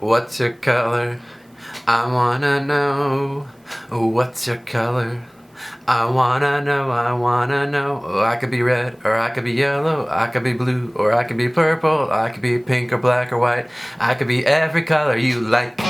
What's your color? I wanna know. What's your color? I wanna know, I wanna know. Oh, I could be red, or I could be yellow, I could be blue, or I could be purple, I could be pink or black or white. I could be every color you like.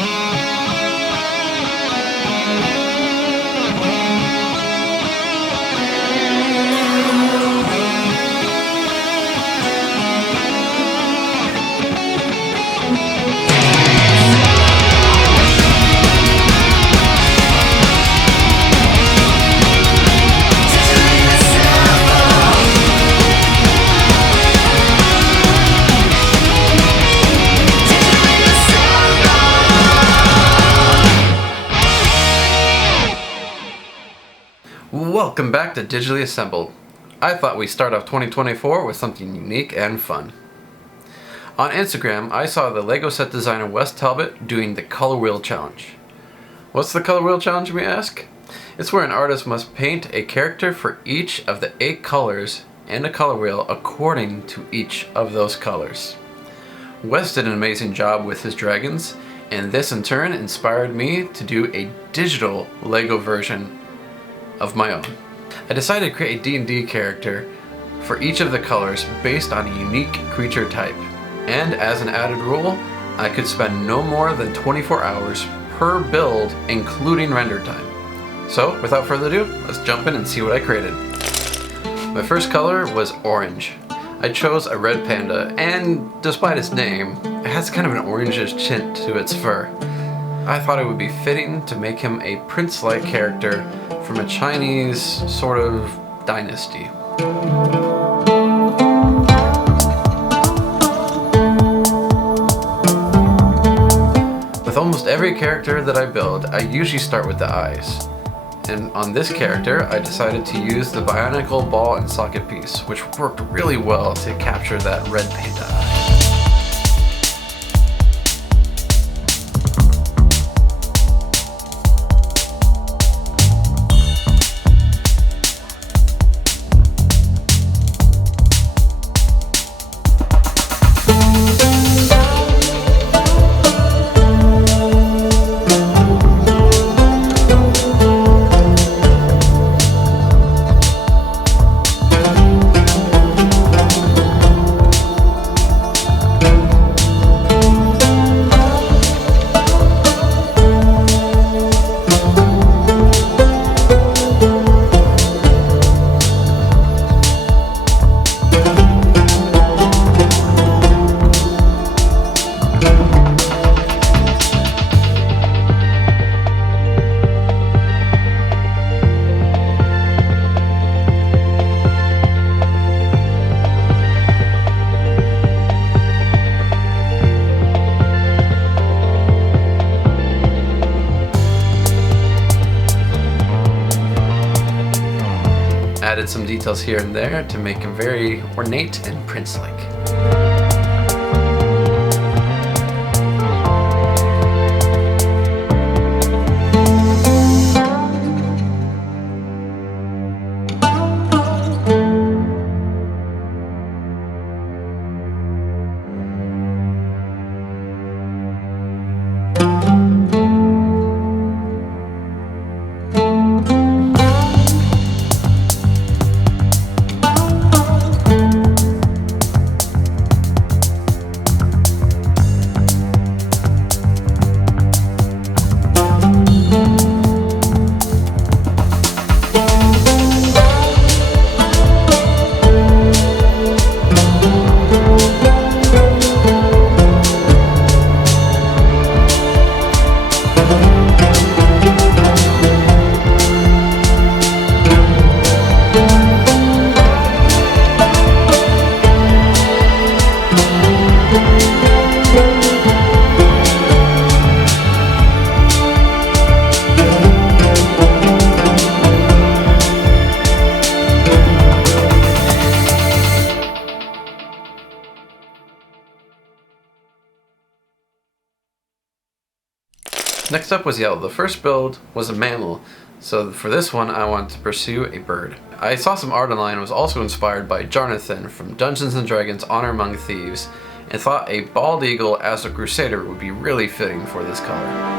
Welcome back to Digitally Assembled. I thought we'd start off 2024 with something unique and fun. On Instagram, I saw the Lego set designer Wes Talbott doing the Color Wheel Challenge. What's the Color Wheel Challenge, we ask? It's where an artist must paint a character for each of the 8 colors and a color wheel according to each of those colors. Wes did an amazing job with his dragons, and this in turn inspired me to do a digital Lego version of my own. I decided to create a D&D character for each of the colors based on a unique creature type. And as an added rule, I could spend no more than 24 hours per build, including render time. So without further ado, let's jump in and see what I created. My first color was orange. I chose a red panda, and despite its name, it has kind of an orangish tint to its fur. I thought it would be fitting to make him a prince-like character from a Chinese sort of dynasty. With almost every character that I build, I usually start with the eyes. And on this character, I decided to use the Bionicle ball and socket piece, which worked really well to capture that red panda eye. Added some details here and there to make him very ornate and prince-like. Next up was yellow. The first build was a mammal, so for this one I wanted to pursue a bird. I saw some art online and was also inspired by Jonathan from Dungeons & Dragons Honor Among Thieves, and thought a bald eagle as a crusader would be really fitting for this color.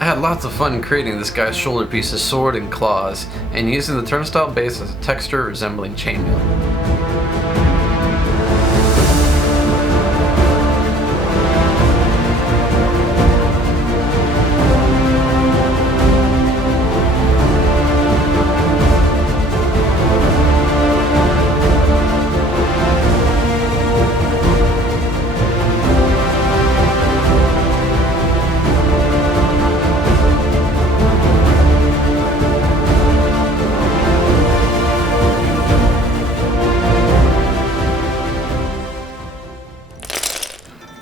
I had lots of fun creating this guy's shoulder pieces, sword, and claws, and using the turnstile base as a texture resembling chainmail.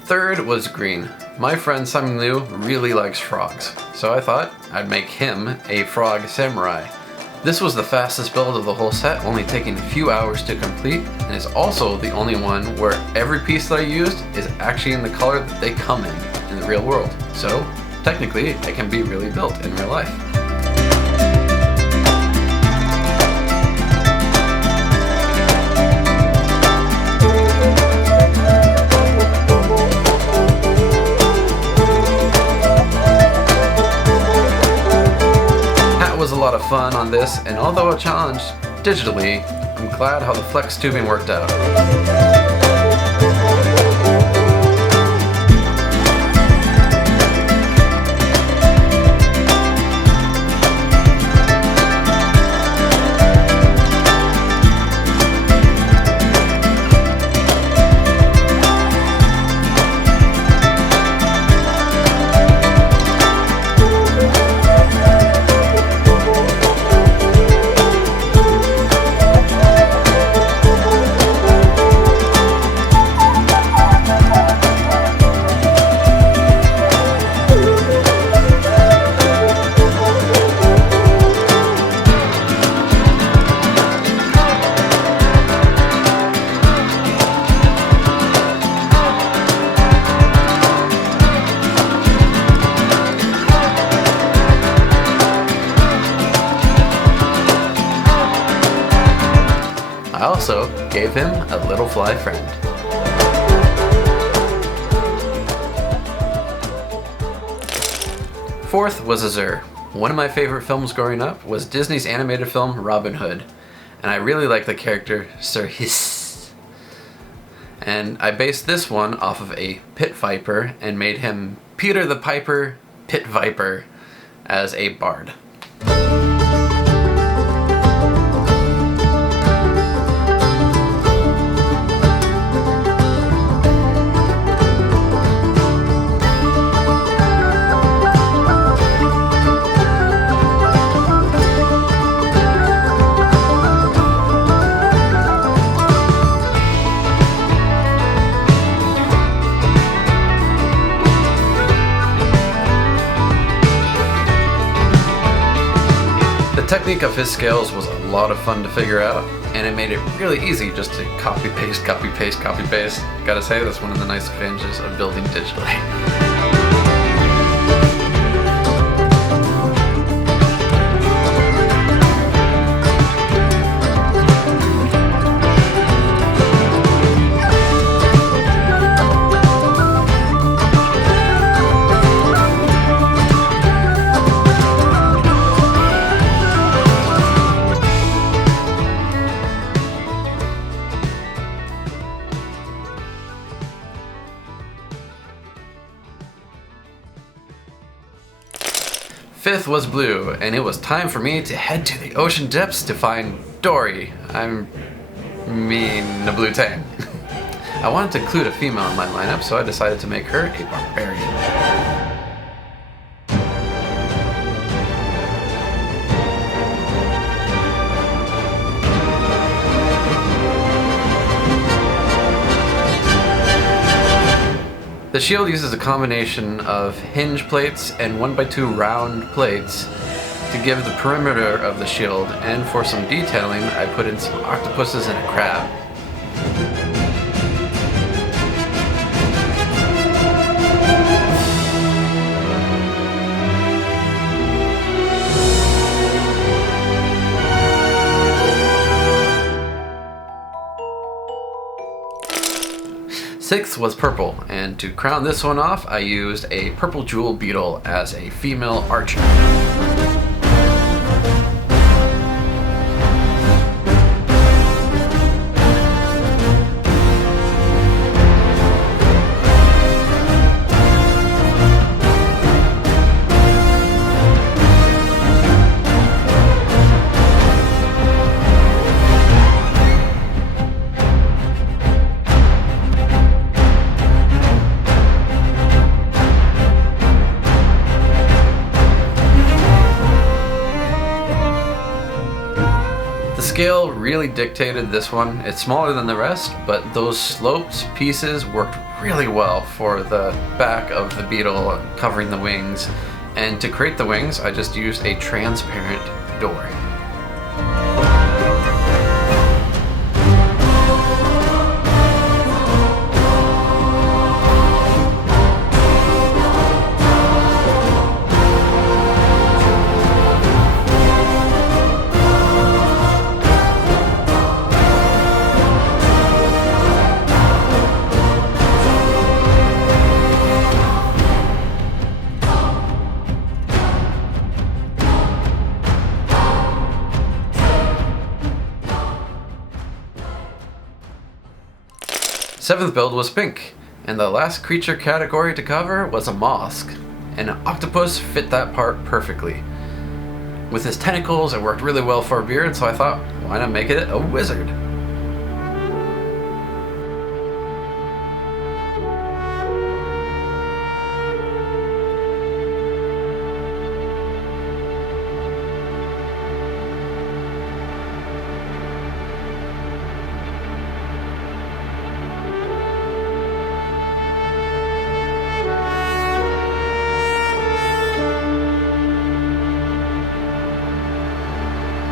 Third was green. My friend Simon Liu really likes frogs, so I thought I'd make him a frog samurai. This was the fastest build of the whole set, only taking a few hours to complete, and is also the only one where every piece that I used is actually in the color that they come in the real world. So technically, it can be really built in real life. Was a lot of fun on this, and although a challenge digitally, I'm glad how the flex tubing worked out. I also gave him a little fly friend. Fourth was Azure. One of my favorite films growing up was Disney's animated film Robin Hood, and I really like the character Sir Hiss. And I based this one off of a pit viper and made him Peter the Piper Pit Viper as a bard. The technique of his scales was a lot of fun to figure out, and it made it really easy just to copy paste, copy paste, copy paste. Gotta say, that's one of the nice advantages of building digitally. Fifth was blue, and it was time for me to head to the ocean depths to find Dory. I mean, the blue tang. I wanted to include a female in my lineup, so I decided to make her a barbarian. The shield uses a combination of hinge plates and 1x2 round plates to give the perimeter of the shield, and for some detailing I put in some octopuses and a crab. Sixth was purple, and to crown this one off, I used a purple jewel beetle as a female archer. The scale really dictated this one. It's smaller than the rest, but those sloped pieces worked really well for the back of the beetle covering the wings. And to create the wings, I just used a transparent door. Seventh build was pink, and the last creature category to cover was a mollusk, and an octopus fit that part perfectly. With his tentacles, it worked really well for a beard, so I thought, why not make it a wizard?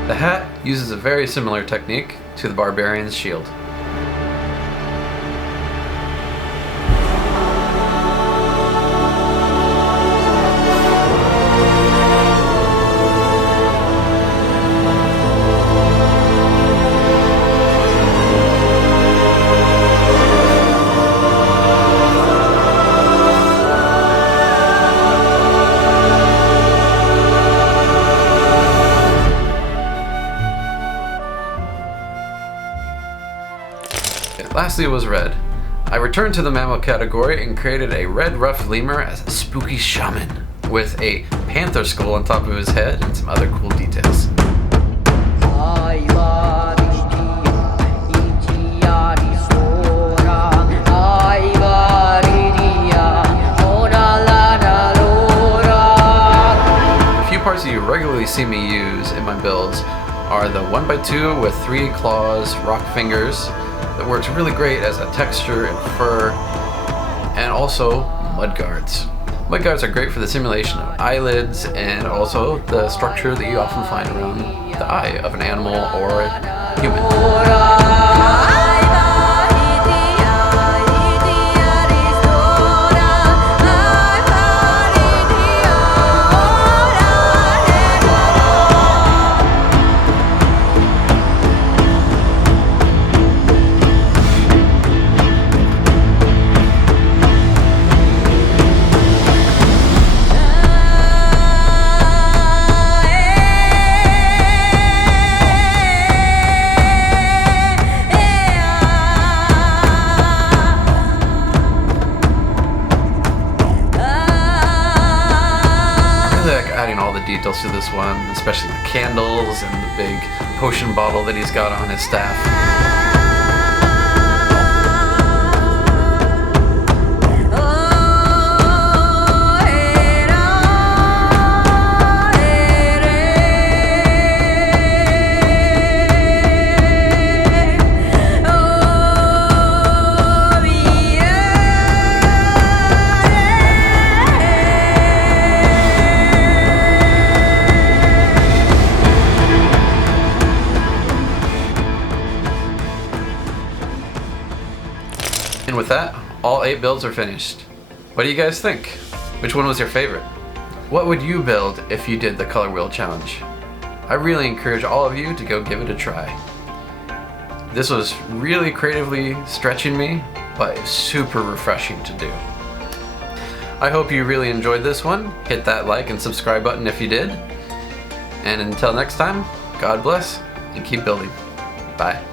The hat uses a very similar technique to the barbarian's shield. Lastly was red. I returned to the mammal category and created a red rough lemur as a spooky shaman with a panther skull on top of his head and some other cool details. A few parts that you regularly see me use in my builds are the 1x2 with 3 claws, rock fingers, that works really great as a texture and fur, and also mudguards. Mudguards are great for the simulation of eyelids and also the structure that you often find around the eye of an animal or a human. Adding all the details to this one, especially the candles and the big potion bottle that he's got on his staff. All 8 builds are finished. What do you guys think? Which one was your favorite? What would you build if you did the color wheel challenge? I really encourage all of you to go give it a try. This was really creatively stretching me, but it's super refreshing to do. I hope you really enjoyed this one. Hit that like and subscribe button if you did. And until next time, God bless and keep building. Bye.